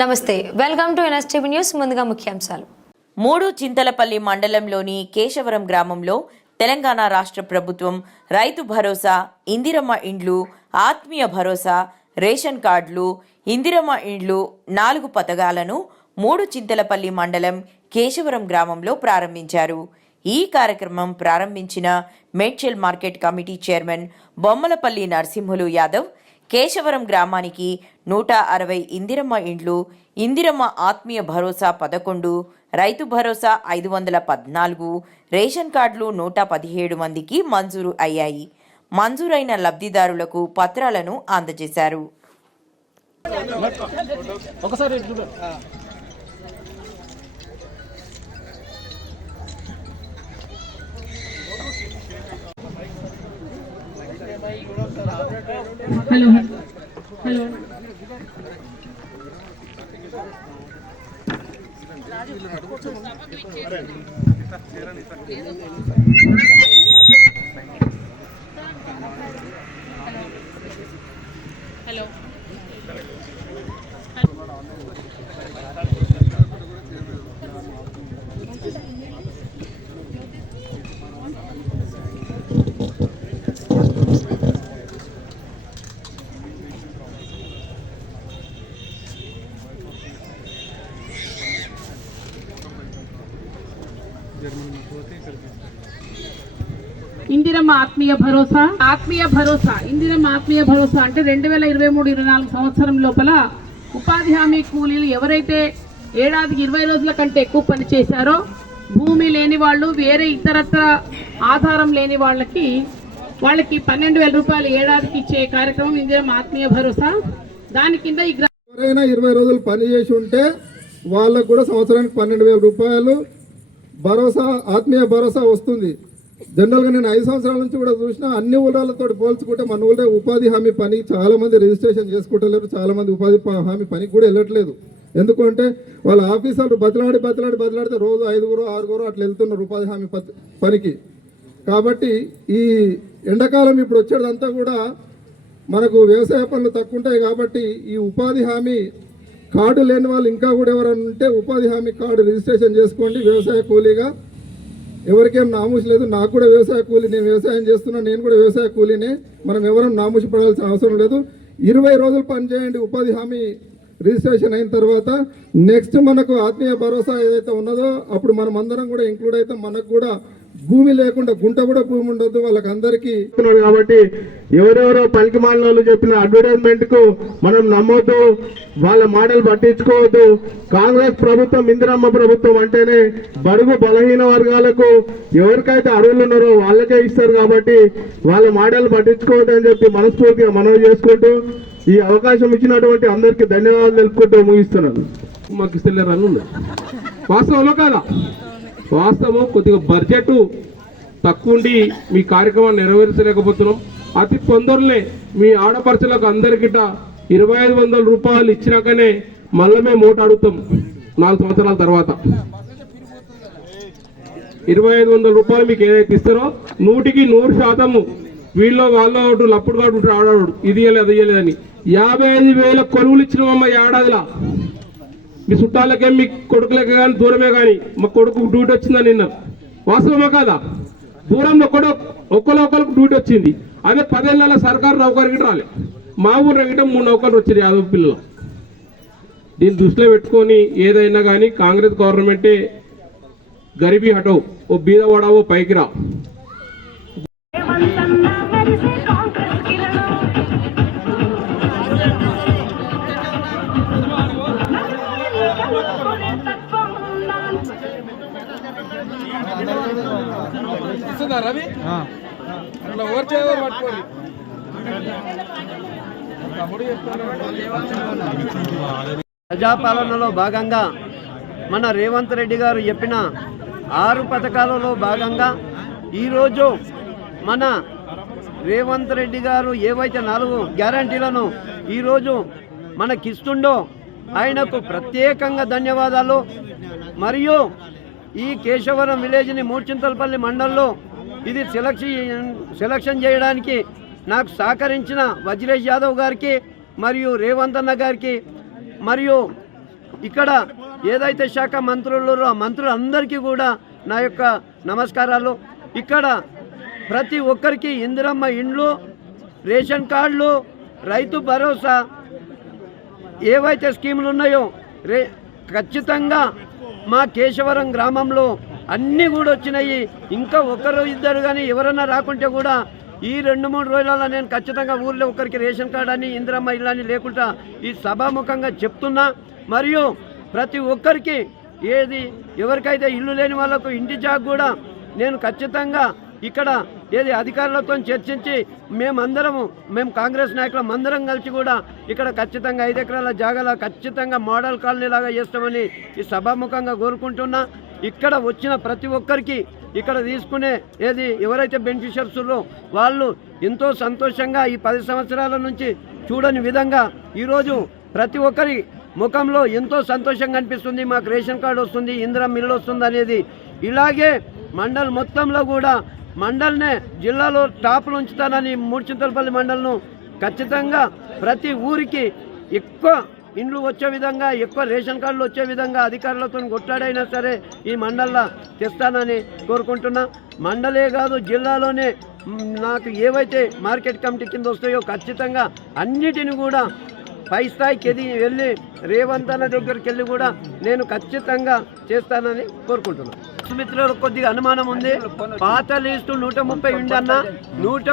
నమస్తే welcome to NSTV news ముందుగా ముఖ్యాంశాలు. మూడు చింతలపల్లి మండలంలోని కేశవరం గ్రామంలో తెలంగాణ రాష్ట్ర ప్రభుత్వం రైతు భరోసా ఇందిరమ్మ ఇండ్లు ఆత్మీయ భరోసా రేషన్ కార్డులు ఇందిరమ్మ ఇండ్లు నాలుగు పథకాలను మూడు చింతలపల్లి మండలం కేశవరం గ్రామంలో ప్రారంభించారు. ఈ కార్యక్రమం ప్రారంభించిన Medchal market committee chairman Bommalapalli Narasimhulu Yadav Keshavaram గ్రామానికి నూట అరవై ఇందిరమ్మ ఇండ్లు ఇందిరమ్మ ఆత్మీయ భరోసా పదకొండు రైతు భరోసా ఐదు వందల పద్నాలుగు రేషన్ కార్డులు నూట పదిహేడు మందికి మంజూరు అయ్యాయి. మంజూరైన లబ్ధిదారులకు పత్రాలను అందజేశారు. హలో. హలో. ఇందిరమ్మ ఆత్మీయ భరోసా? ఆత్మీయ భరోసా. ఇందిరమ్మ ఆత్మీయ భరోసా అంటే రెండు వేల ఇరవై మూడు ఇరవై నాలుగు సంవత్సరం లోపల ఉపాధి హామీ కూలీలు ఎవరైతే ఏడాదికి ఇరవై రోజుల కంటే ఎక్కువ పని చేశారో భూమి లేని వాళ్ళు వేరే ఇతరత్ర ఆధారం లేని వాళ్ళకి వాళ్ళకి పన్నెండు వేల రూపాయలు ఏడాదికి ఇచ్చే కార్యక్రమం ఇందిరమ్మ ఆత్మీయ భరోసా. దాని కింద ఈ ఎవరైనా ఇరవై రోజులు పని చేసి ఉంటే వాళ్ళకు కూడా సంవత్సరానికి పన్నెండు వేల రూపాయలు భరోసా ఆత్మీయ భరోసా వస్తుంది. జనరల్గా నేను ఐదు సంవత్సరాల నుంచి కూడా చూసిన అన్ని ఊళ్ళతో పోల్చుకుంటే మన ఊళ్ళో ఉపాధి హామీ పని చాలామంది రిజిస్ట్రేషన్ చేసుకుంటలేరు చాలామంది ఉపాధి హామీ పనికి కూడా వెళ్ళట్లేదు. ఎందుకంటే వాళ్ళ ఆఫీసర్లు బతిలాడి బతిలాడి బతిలాడితే రోజు ఐదుగురు ఆరుగురు అట్లా వెళ్తున్నారు ఉపాధి హామీ పనికి. కాబట్టి ఈ ఎండాకాలం ఇప్పుడు వచ్చేదంతా కూడా మనకు వ్యవసాయ పనులు తక్కువ ఉంటాయి కాబట్టి ఈ ఉపాధి హామీ కార్డు లేని వాళ్ళు ఇంకా కూడా ఎవరైనా ఉంటే ఉపాధి హామీ కార్డు రిజిస్ట్రేషన్ చేసుకోండి. వ్యవసాయ కూలీగా ఎవరికేం నామూసి లేదు. నాకు కూడా వ్యవసాయ కూలీ నేను వ్యవసాయం చేస్తున్నా నేను కూడా వ్యవసాయ కూలీనే. మనం ఎవరం నామూసి పడాల్సిన అవసరం లేదు. ఇరవై రోజులు పని చేయండి. ఉపాధి హామీ రిజిస్ట్రేషన్ అయిన తర్వాత నెక్స్ట్ మనకు ఆత్మీయ భరోసా ఏదైతే ఉన్నదో అప్పుడు మనం అందరం కూడా ఇంక్లూడ్ అయితే మనకు కూడా భూమి లేకుండా గుంట కూడా భూమి ఉండొద్దు వాళ్ళకి అందరికీ కాబట్టి ఎవరెవరో పనికి మాలిన చెప్పిన అడ్వర్టైజ్మెంట్కు మనం నమ్మొద్దు వాళ్ళ మాటలు పట్టించుకోవద్దు. కాంగ్రెస్ ప్రభుత్వం ఇందిరమ్మ ప్రభుత్వం అంటేనే బడుగు బలహీన వర్గాలకు ఎవరికైతే అర్హులు ఉన్నారో వాళ్ళకే ఇస్తారు కాబట్టి వాళ్ళ మాటలు పట్టించుకోవద్దు అని చెప్పి మనస్ఫూర్తిగా మనవి చేసుకుంటూ ఈ అవకాశం ఇచ్చినటువంటి అందరికీ ధన్యవాదాలు తెలుపుకుంటూ ముగిస్తున్నాను. మాకు ఇస్తలేరు అని ఉన్నది వాస్తవంలో కాదా? వాస్తవం కొద్దిగా బడ్జెట్ తక్కువ ఉండి మీ కార్యక్రమాన్ని నెరవేర్చలేకపోతున్నాం. అతి తొందరలే మీ ఆడపడుచులకు అందరికిట ఇరవై ఐదు వందల రూపాయలు ఇచ్చినాకనే మళ్ళీ మేము ఓటు అడుగుతాం నాలుగు సంవత్సరాల తర్వాత. ఇరవై ఐదు వందల రూపాయలు మీకు ఏదైతే ఇస్తారో నూటికి నూరు శాతము వీళ్ళు వాళ్ళ ఒకటి లప్పుడు కాడు ఆడాడు. ఇది ఇయ్యలేదు అది ఇయ్యలేదని. యాభై ఐదు వేల కొలువులు ఇచ్చినామమ్మ ఏడాదిలా. మీ చుట్టాలకే మీ కొడుకులకే కానీ దూరమే కానీ మా కొడుకు డ్యూటీ వచ్చిందా నిన్న? వాస్తవమా కాదా? దూరంలో కూడా ఒక్కరు ఒకరికి డ్యూటీ వచ్చింది. అదే పదేళ్ళ సర్కారు నౌకరికి రాలే. మా ఊరు గిట్ట మూడు నౌకర్లు వచ్చింది యాదవ్ పిల్లలు. దీన్ని దృష్టిలో పెట్టుకొని ఏదైనా కానీ కాంగ్రెస్ గవర్నమెంటే గరీబీ హటో ఓ బీదవాడావో పైకి రా. ప్రజాపాలనలో భాగంగా మన రేవంత్ రెడ్డి గారు చెప్పిన ఆరు పథకాలలో భాగంగా ఈరోజు మన రేవంత్ రెడ్డి గారు ఏవైతే నాలుగు గ్యారంటీలను ఈరోజు మనకిస్తుండో ఆయనకు ప్రత్యేకంగా ధన్యవాదాలు. మరియు ఈ కేశవరం విలేజ్ని మూర్చింతలపల్లి మండలంలో ఇది సెలక్షన్ సెలక్షన్ చేయడానికి నాకు సహకరించిన వజ్రేష్ యాదవ్ గారికి మరియు రేవంత్ అన్న గారికి మరియు ఇక్కడ ఏదైతే శాఖ మంత్రులు ఆ మంత్రులందరికీ కూడా నా యొక్క నమస్కారాలు. ఇక్కడ ప్రతి ఒక్కరికి ఇందిరమ్మ ఇండ్లు రేషన్ కార్డులు రైతు భరోసా ఏవైతే స్కీములు ఉన్నాయో రే ఖచ్చితంగా మా కేశవరం గ్రామంలో అన్నీ కూడా వచ్చినాయి. ఇంకా ఒకరు ఇద్దరు కానీ ఎవరన్నా రాకుంటే కూడా ఈ రెండు మూడు రోజులలో నేను ఖచ్చితంగా ఊర్లో ఒకరికి రేషన్ కార్డు అని ఇందిరమ్మ ఇల్లు అని లేకుండా ఈ సభాముఖంగా చెప్తున్నా. మరియు ప్రతి ఒక్కరికి ఏది ఎవరికైతే ఇల్లు లేని వాళ్ళకు ఇంటి జాగ్ కూడా నేను ఖచ్చితంగా ఇక్కడ ఏది అధికారులతో చర్చించి మేమందరము మేము కాంగ్రెస్ నాయకులం అందరం కలిసి కూడా ఇక్కడ ఖచ్చితంగా ఐదు ఎకరాల జాగాల ఖచ్చితంగా మోడల్ కాలనీ లాగా చేస్తామని ఈ సభాముఖంగా కోరుకుంటున్నా. ఇక్కడ వచ్చిన ప్రతి ఒక్కరికి ఇక్కడ తీసుకునే ఏది ఎవరైతే బెనిఫిషియర్స్ వాళ్ళు ఎంతో సంతోషంగా ఈ పది సంవత్సరాల నుంచి చూడని విధంగా ఈరోజు ప్రతి ఒక్కరి ముఖంలో ఎంతో సంతోషంగా అనిపిస్తుంది. మాకు రేషన్ కార్డు వస్తుంది ఇందిరా మిల్లు వస్తుంది అనేది. ఇలాగే మండల్ మొత్తంలో కూడా మండల్నే జిల్లాలో టాప్లు ఉంచుతానని మూడుచింతలపల్లి మండల్ను ఖచ్చితంగా ప్రతి ఊరికి ఎక్కువ ఇండ్లు వచ్చే విధంగా ఎక్కువ రేషన్ కార్డులు వచ్చే విధంగా అధికారులతో కొట్లాడైనా సరే ఈ మండల్లో తెస్తానని కోరుకుంటున్నా. మండలే కాదు జిల్లాలోనే నాకు ఏవైతే మార్కెట్ కమిటీ కింద వస్తాయో ఖచ్చితంగా అన్నిటిని కూడా పై స్థాయికి ఎదిగి వెళ్ళి రేవంత్ అన్న దగ్గరికి వెళ్ళి కూడా నేను ఖచ్చితంగా చేస్తానని కోరుకుంటున్నాను సుమిత్రులకు కొద్దిగా అనుమానం ఉంది. పాత లిస్టు నూట ముప్పై ఉండన్న నూట